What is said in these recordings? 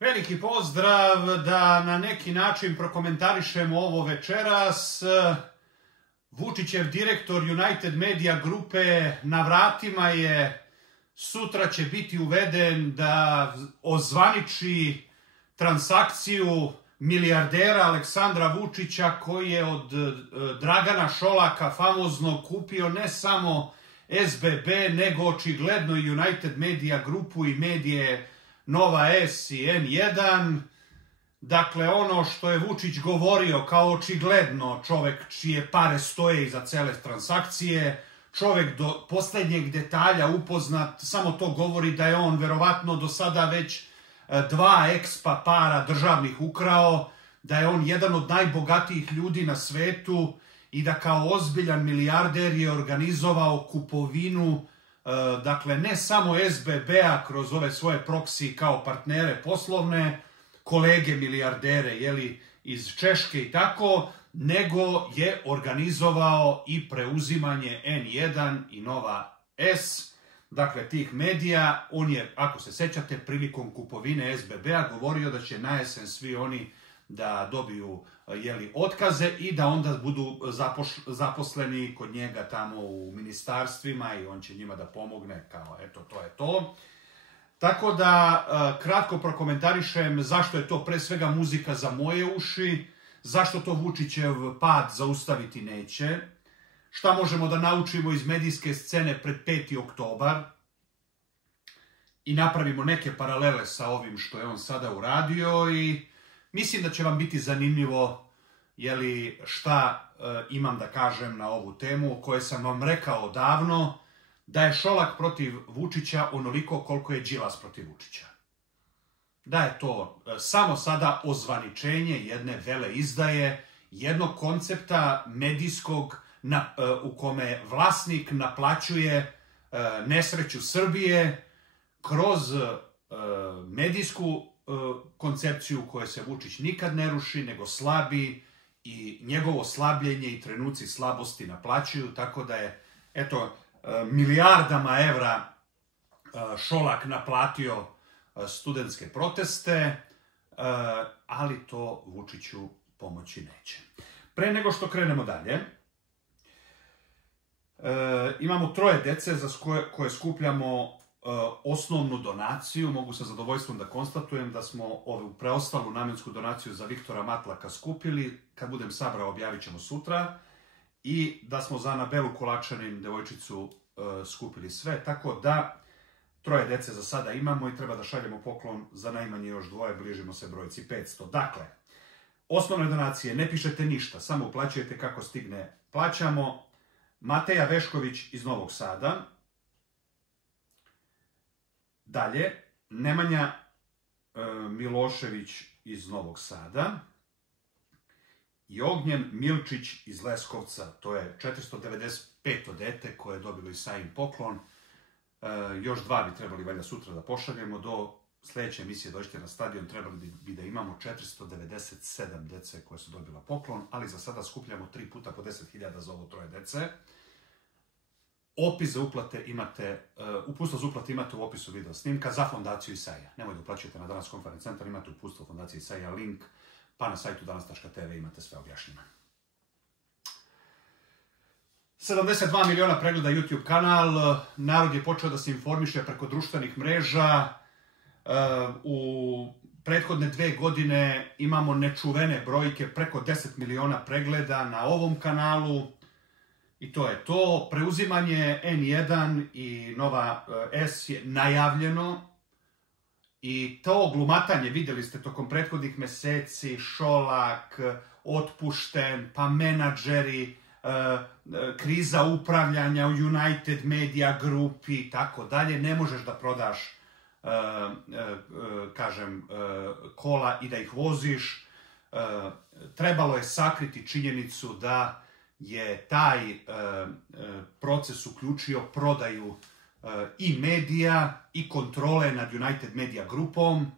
Veliki pozdrav, da na neki način prokomentarišemo ovo večeras. Vučićev direktor United Media grupe na vratima je, sutra će biti uveden da ozvaniči transakciju milijardera Aleksandra Vučića koji je od Dragana Šolaka famozno kupio ne samo SBB nego očigledno i United Media grupu i medije Nova S i N1. Dakle, ono što je Vučić govorio kao očigledno čovek čije pare stoje iza cele transakcije, čovek do poslednjeg detalja upoznat, samo to govori da je on verovatno do sada već 2 ekspa para državnih ukrao, da je on jedan od najbogatijih ljudi na svetu i da kao ozbiljan milijarder je organizovao kupovinu, dakle ne samo SBB-a kroz ove svoje proksi kao partnere poslovne, kolege milijardere jeli, iz Češke i tako, nego je organizovao i preuzimanje N1 i Nova S, dakle tih medija. On je, ako se sećate, prilikom kupovine SBB-a govorio da će na jesen svi oni da dobiju otkaze i da onda budu zaposleni kod njega tamo u ministarstvima i on će njima da pomogne, kao eto, to je to. Tako da, kratko prokomentarišem zašto je to pre svega muzika za moje uši, zašto to Vučićev pad zaustaviti neće, šta možemo da naučimo iz medijske scene pred 5. oktobar i napravimo neke paralele sa ovim što je on sada uradio i mislim da će vam biti zanimljivo šta imam da kažem na ovu temu o kojoj sam vam rekao davno, da je Šolak protiv Vučića onoliko koliko je Đilas protiv Vučića. Da je to samo sada ozvaničenje jedne veleizdaje, jednog koncepta medijskog u kome vlasnik naplaćuje nesreću Srbije kroz medijsku koncepciju koje se Vučić nikad ne ruši, nego slabi i njegovo slabljenje i trenuci slabosti naplaćuju, tako da je, eto, milijardama evra Šolak naplatio studentske proteste, ali to Vučiću pomoći neće. Pre nego što krenemo dalje, imamo 3 dece za koje skupljamo osnovnu donaciju. Mogu sa zadovoljstvom da konstatujem da smo ovu preostalu namensku donaciju za Viktora Matlaka skupili. Kad budem sabrao, objavit ćemo sutra. I da smo za Anabelu Kolačanin, devojčicu, skupili sve. Tako da 3 dece za sada imamo i treba da šaljemo poklon za najmanje još 2, bližimo se brojci 500. Dakle, osnovne donacije, ne pišete ništa, samo uplaćujete kako stigne. Plaćamo Mateja Vešković iz Novog Sada. Dalje, Nemanja Milošević iz Novog Sada i Ognjen Milčić iz Leskovca. To je 495. dete koje je dobilo i sajin poklon. Još 2 bi trebali valjda sutra da pošaljemo. Do sledeće emisije dođete na stadion, trebali bi da imamo 497 dece koje su dobila poklon, ali za sada skupljamo 3 puta po 10.000 za ovo 3 dece. Opis za uplate imate, uputstvo za uplate imate u opisu video snimka za fondaciju Isaija. Nemoj da uplaćujete na Danas konferenc centar, imate uputstvo fondacije Isaija, link, pa na sajtu danas.tv imate sve objašnjeno. 72 miliona pregleda YouTube kanal, narod je počeo da se informiše preko društvenih mreža. U prethodne 2 godine imamo nečuvene brojke, preko 10 miliona pregleda na ovom kanalu. I to je to. Preuzimanje N1 i Nova S je najavljeno. I to glumatanje, videli ste tokom prethodnih meseci, Šolak, otpušten, pa menadžeri, kriza upravljanja u United Media grupi i tako dalje. Ne možeš da prodaš, kažem, kola i da ih voziš. Trebalo je sakriti činjenicu da je taj proces uključio prodaju i medija i kontrole nad United Media grupom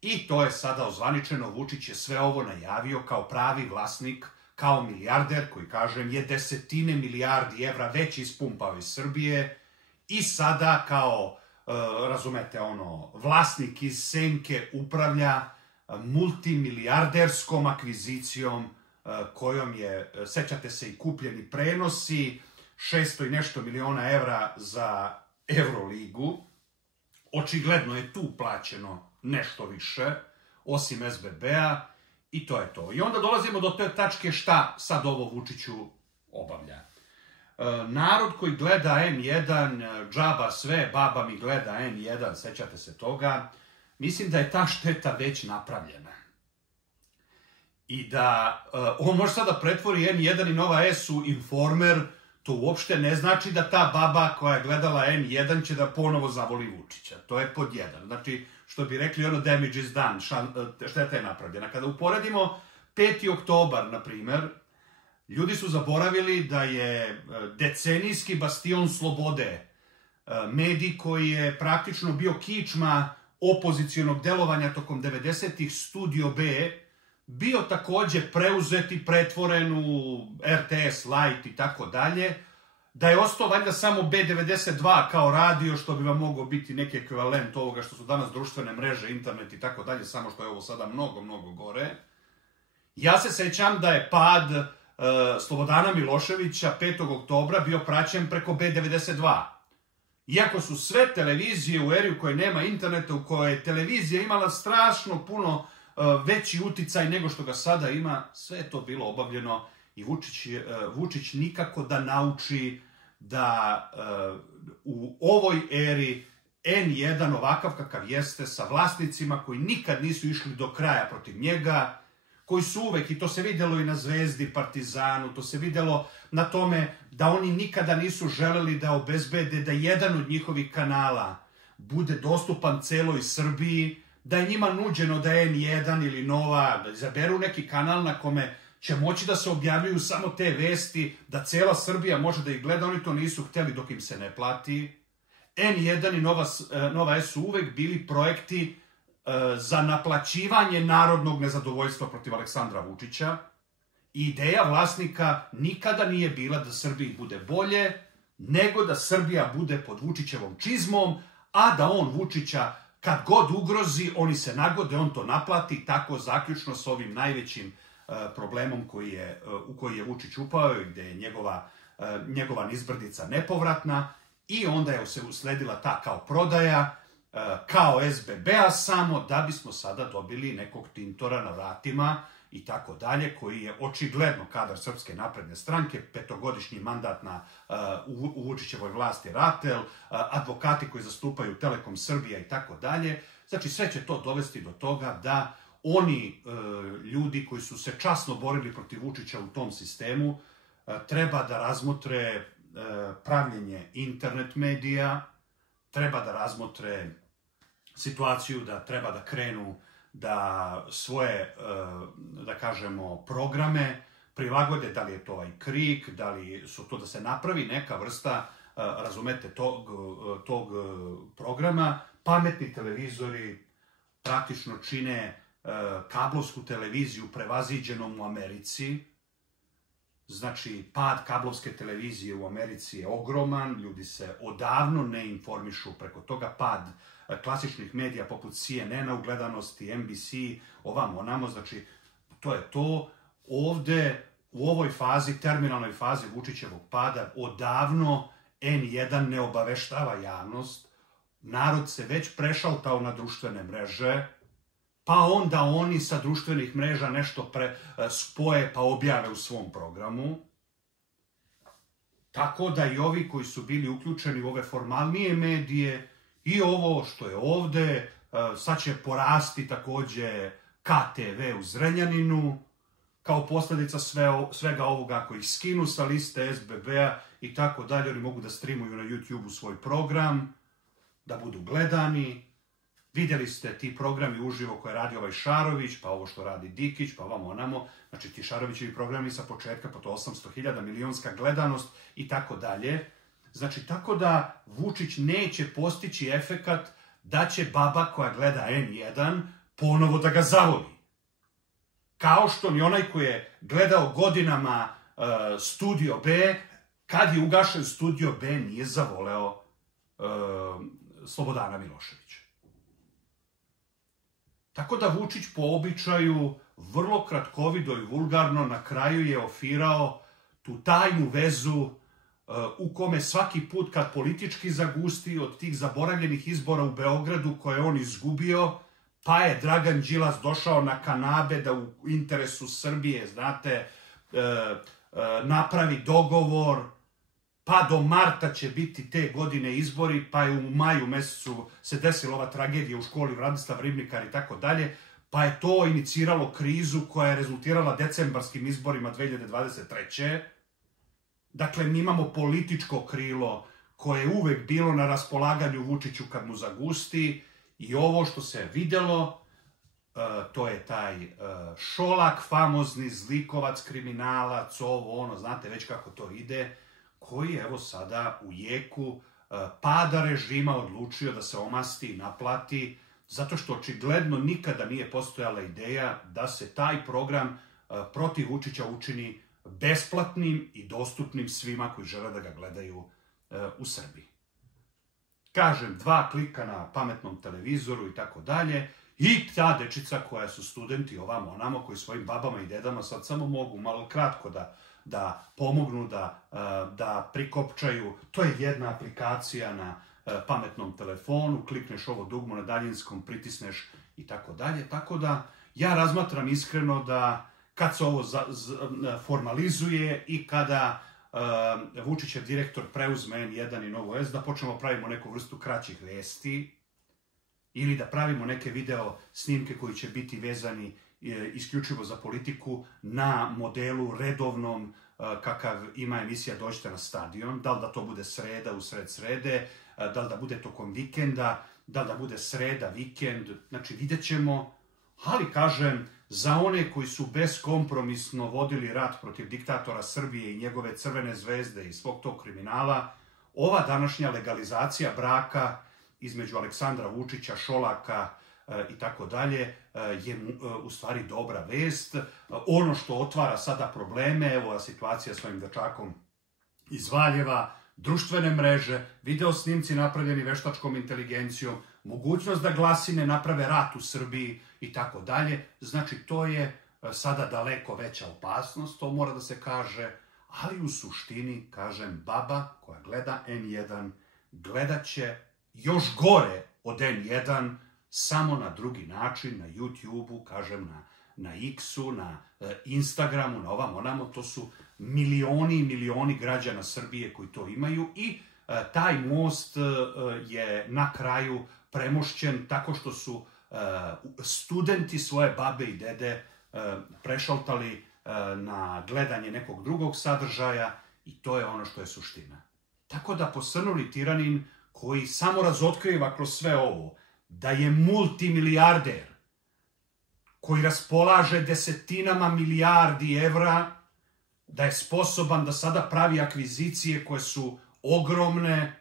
i to je sada ozvaničeno. Vučić je sve ovo najavio kao pravi vlasnik, kao milijarder koji, kažem, je desetine milijardi evra već ispumpao iz Srbije i sada kao razumete, vlasnik iz senke upravlja multimilijarderskom akvizicijom kojom je, sećate se, i kupljeni prenosi, 600 i nešto miliona evra za Euroligu. Očigledno je tu plaćeno nešto više, osim SBB-a, i to je to. I onda dolazimo do te tačke šta sad ovo Vučiću obavlja. Narod koji gleda N1, džaba sve, baba mi gleda N1, sećate se toga, mislim da je ta šteta već napravljena. I da on može sada pretvori N1 i Nova S u Informer, to uopšte ne znači da ta baba koja je gledala N1 će da ponovo zavoli Vučića. To je pod jedan. Znači, što bi rekli, damage is done, šteta je napravljena. Kada uporedimo 5. oktobar, na primer, ljudi su zaboravili da je decenijski bastion slobode, medij koji je praktično bio kičma opozicionog delovanja tokom 90-ih, Studio B, bio takođe preuzet i pretvoren u RTS, Light i tako dalje, da je ostao valjda samo B92 kao radio, što bi vam mogao biti neki ekvivalent ovoga što su danas društvene mreže, internet i tako dalje, samo što je ovo sada mnogo, mnogo gore. Ja se sećam da je pad Slobodana Miloševića 5. oktobra bio praćen preko B92. Iako su sve televizije u eri u kojoj nema interneta, u kojoj je televizija imala strašno puno veći uticaj nego što ga sada ima, sve je to bilo obavljeno i Vučić nikako da nauči da u ovoj eri N1 ovakav kakav jeste, sa vlasnicima koji nikad nisu išli do kraja protiv njega, koji su uvek, i to se videlo i na Zvezdi, Partizanu, to se videlo na tome da oni nikada nisu želeli da obezbede da jedan od njihovih kanala bude dostupan celoj Srbiji, da je njima nuđeno da je N1 ili Nova, da izaberu neki kanal na kome će moći da se objavljuju samo te vesti, da cela Srbija može da ih gleda, oni to nisu hteli dok im se ne plati. N1 i Nova S su uvek bili projekti za naplaćivanje narodnog nezadovoljstva protiv Aleksandra Vučića. Ideja vlasnika nikada nije bila da Srbiji bude bolje, nego da Srbija bude pod Vučićevom čizmom, a da on Vučića kad god ugrozi, oni se nagode, on to naplati, tako zaključno s ovim najvećim problemom u koji je Vučić upao i gde je njegova nizbrdica nepovratna, i onda je se usledila ta kao prodaja, kao SBB-a, samo da bismo sada dobili nekog Tintora na vratima i tako dalje, koji je očigledno kadar Srpske napredne stranke, 5-godišnji mandat u Vučićevoj vlasti Ratel, advokati koji zastupaju Telekom Srbija i tako dalje. Znači, sve će to dovesti do toga da oni ljudi koji su se časno borili protiv Vučića u tom sistemu treba da razmotre pravljenje internet medija, treba da razmotre situaciju da treba da krenu da svoje, da kažemo, programe prilagode, da li je to ovaj KRIK, da li su to da se napravi neka vrsta, razumete, tog programa. Pametni televizori praktično čine kablovsku televiziju prevaziđenom u Americi. Znači, pad kablovske televizije u Americi je ogroman, ljudi se odavno ne informišu preko toga, pad klasičnih medija poput CNN-a u gledanosti, NBC, ovamo, onamo, znači, to je to. Ovde, u ovoj fazi, terminalnoj fazi Vučićevog pada, odavno N1 ne obaveštava javnost, narod se već prešaltao na društvene mreže, pa onda oni sa društvenih mreža nešto spoje pa objave u svom programu. Tako da i ovi koji su bili uključeni u ove formalnije medije i ovo što je ovde, sad će porasti takođe KTV u Zrenjaninu, kao posledica svega ovoga, ako ih skinu sa liste SBB-a i tako dalje, oni mogu da streamuju na YouTube-u svoj program, da budu gledani. Vidjeli ste ti programi uživo koje radi ovaj Šarović, pa ovo što radi Dikić, pa ovamo onamo. Znači ti Šarovićevi programi sa početka, pa to 800.000 milionska gledanost i tako dalje. Znači, tako da Vučić neće postići efekat da će baba koja gleda N1 ponovo da ga zavoli. Kao što ni onaj koji je gledao godinama Studio B, kad je ugašen Studio B, nije zavoleo Slobodana Miloševića. Tako da Vučić po običaju vrlo kratkovido i vulgarno na kraju je ofirao tu tajnu vezu u kome svaki put kad politički zagusti od tih zaboravljenih izbora u Beogradu koje on izgubio, pa je Dragan Đilas došao na kanabe da u interesu Srbije, znate, napravi dogovor, pa do marta će biti te godine izbori, pa je u maju mesecu se desila ova tragedija u školi Vladislav Ribnikar i tako dalje, pa je to iniciralo krizu koja je rezultirala decembarskim izborima 2023. Dakle, mi imamo političko krilo koje je uvek bilo na raspolaganju Vučiću kad mu zagusti i ovo što se videlo, to je taj Šolak, famozni zlikovac, kriminalac, ovo ono, znate već kako to ide, koji je evo sada u jeku pada režima odlučio da se omasti i naplati, zato što očigledno nikada nije postojala ideja da se taj program protiv Vučića učini besplatnim i dostupnim svima koji žele da ga gledaju u Srbiji. Kažem, 2 klika na pametnom televizoru i tako dalje, i ta dečica koja su studenti ovamo onamo, koji svojim babama i dedama sad samo mogu malo kratko da pomognu, da prikopčaju. To je jedna aplikacija na pametnom telefonu, klikneš ovo dugmo na daljinskom, pritisneš i tako dalje. Tako da ja razmatram iskreno da kad se ovo formalizuje i kada Vučićev direktor preuzme N1 i Novu S, da počnemo pravimo neku vrstu kraćih vesti ili da pravimo neke video snimke koji će biti vezani isključivo za politiku na modelu redovnom kakav ima emisija Dođite na stadion, da li da to bude sreda u sred srede, da li da bude tokom vikenda, da li da bude sreda, vikend, znači vidjet ćemo, ali kažem, za one koji su beskompromisno vodili rat protiv diktatora Srbije i njegove crvene zvezde i svog tog kriminala, ova današnja legalizacija braka između Aleksandra Vučića, Šolaka i tako dalje je u stvari dobra vest. Ono što otvara sada probleme, evo situacija s ovim dečakom iz Valjeva, društvene mreže, video snimci napravljeni veštačkom inteligencijom, mogućnost da glasine naprave rat u Srbiji i tako dalje. Znači, to je sada daleko veća opasnost, to mora da se kaže, ali u suštini, kažem, baba koja gleda N1 gledat će još gore od N1, samo na drugi način, na YouTube-u, kažem, na X-u, na Instagramu, na ovam onamo, to su milioni i milioni građana Srbije koji to imaju i taj most je na kraju premošćen tako što su studenti svoje babe i dede prešaltali na gledanje nekog drugog sadržaja i to je ono što je suština. Tako da posrnuli tiranin koji samo razotkriva kroz sve ovo da je multimilijarder koji raspolaže desetinama milijardi evra, da je sposoban da sada pravi akvizicije koje su ogromne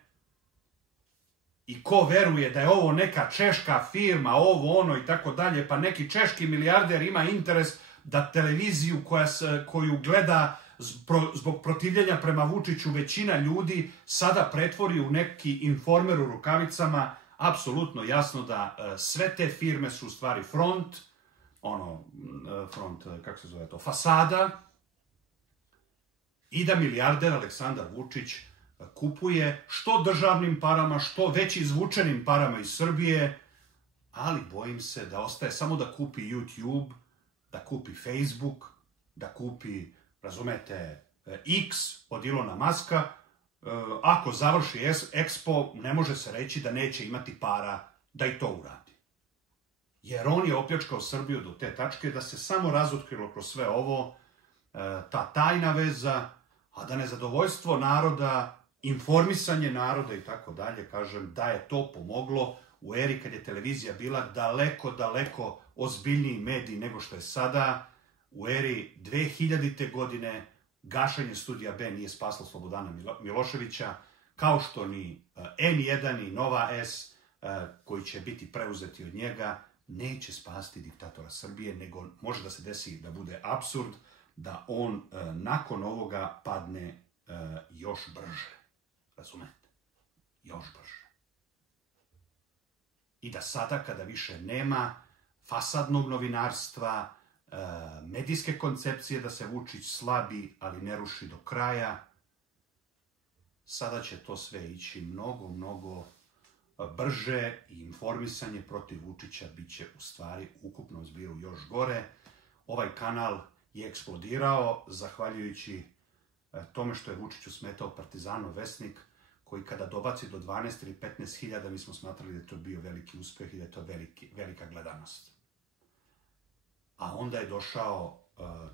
i ko veruje da je ovo neka češka firma, ovo ono i tako dalje, pa neki češki milijarder ima interes da televiziju koju gleda zbog protivljenja prema Vučiću većina ljudi sada pretvori u neki Informer u rukavicama, apsolutno jasno da sve te firme su u stvari front, kako se zove to, fasada, i da milijarder Aleksandar Vučić kupuje što državnim parama, što već izvučenim parama iz Srbije, ali bojim se da ostaje samo da kupi YouTube, da kupi Facebook, da kupi, razumete, X od Ilona Maska. Ako završi Expo, ne može se reći da neće imati para da i to uradi. Jer on je opljačkao Srbiju do te tačke da se samo razotkrilo kroz sve ovo, ta tajna veza, a da nezadovoljstvo naroda, informisanje naroda i tako dalje, kažem, da je to pomoglo u eri kad je televizija bila daleko, daleko ozbiljniji medij nego što je sada, u eri 2000. godine gašenje Studija B nije spaslo Slobodana Miloševića, kao što ni N1 i Nova S, koji će biti preuzeti od njega, neće spasti diktatora Srbije, nego može da se desi da bude apsurd, da on nakon ovoga padne još brže. Razumete? Još brže. i da sada kada više nema fasadnog novinarstva, medijske koncepcije da se Vučić slabi, ali ne ruši do kraja, sada će to sve ići mnogo brže i informisanje protiv Vučića bit će u stvari u ukupnom zbiru još gore. Ovaj kanal je eksplodirao zahvaljujući tome što je Vučiću smetao Partizanov Vesnik, koji kada dobaci do 12 ili 15 hiljada, mi smo smatrali da je to bio veliki uspeh i da je to velika gledanost. A onda je došao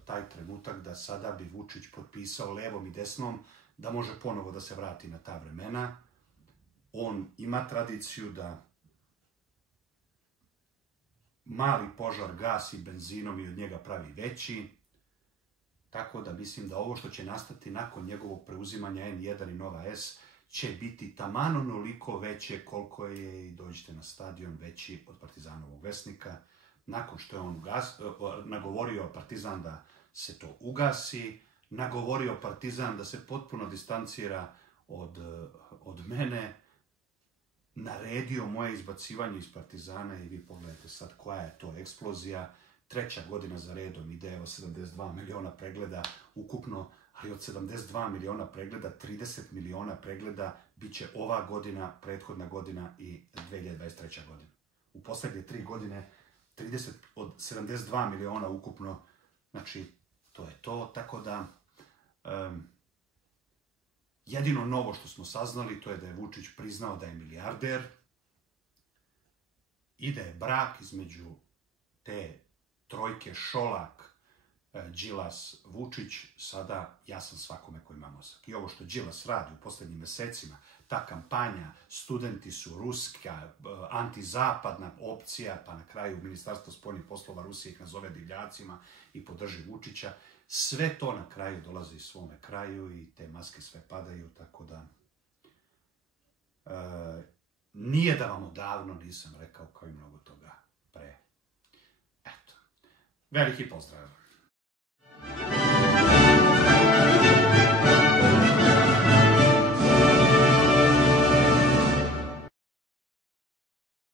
taj trenutak da sada bi Vučić potpisao levom i desnom da može ponovo da se vrati na ta vremena. On ima tradiciju da mali požar gasi benzinom i od njega pravi veći, tako da mislim da ovo što će nastati nakon njegovog preuzimanja N1 i Nova S će biti taman onoliko veće koliko je, i dođite na stadion, veći od Partizanovog Vesnika. Nakon što je on nagovorio Partizan da se to ugasi, nagovorio Partizan da se potpuno distancira od mene, naredio moje izbacivanje iz Partizana i vi pogledajte sad koja je to eksplozija. 3. godina za redom ide, evo, 72 miliona pregleda ukupno, ali od 72 miliona pregleda, 30 miliona pregleda bit će ova godina, prethodna godina i 2023. godina. U poslednje 3 godine 30 od 72 miliona ukupno, znači to je to, tako da jedino novo što smo saznali to je da je Vučić priznao da je milijarder i da je brak između te trojke Šolak, Đilas, Vučić sada jasan svakome ko ima mozak. I ovo što Đilas radi u poslednjim mesecima, ta kampanja, studenti su ruska, antizapadna opcija, pa na kraju Ministarstvo spoljnih poslova Rusije ih nazove divljacima i podrži Vučića, sve to na kraju dolazi svome kraju i te maske sve padaju, tako da nije da vam odavno nisam rekao kao i mnogo toga pre. Eto, veliki pozdrav!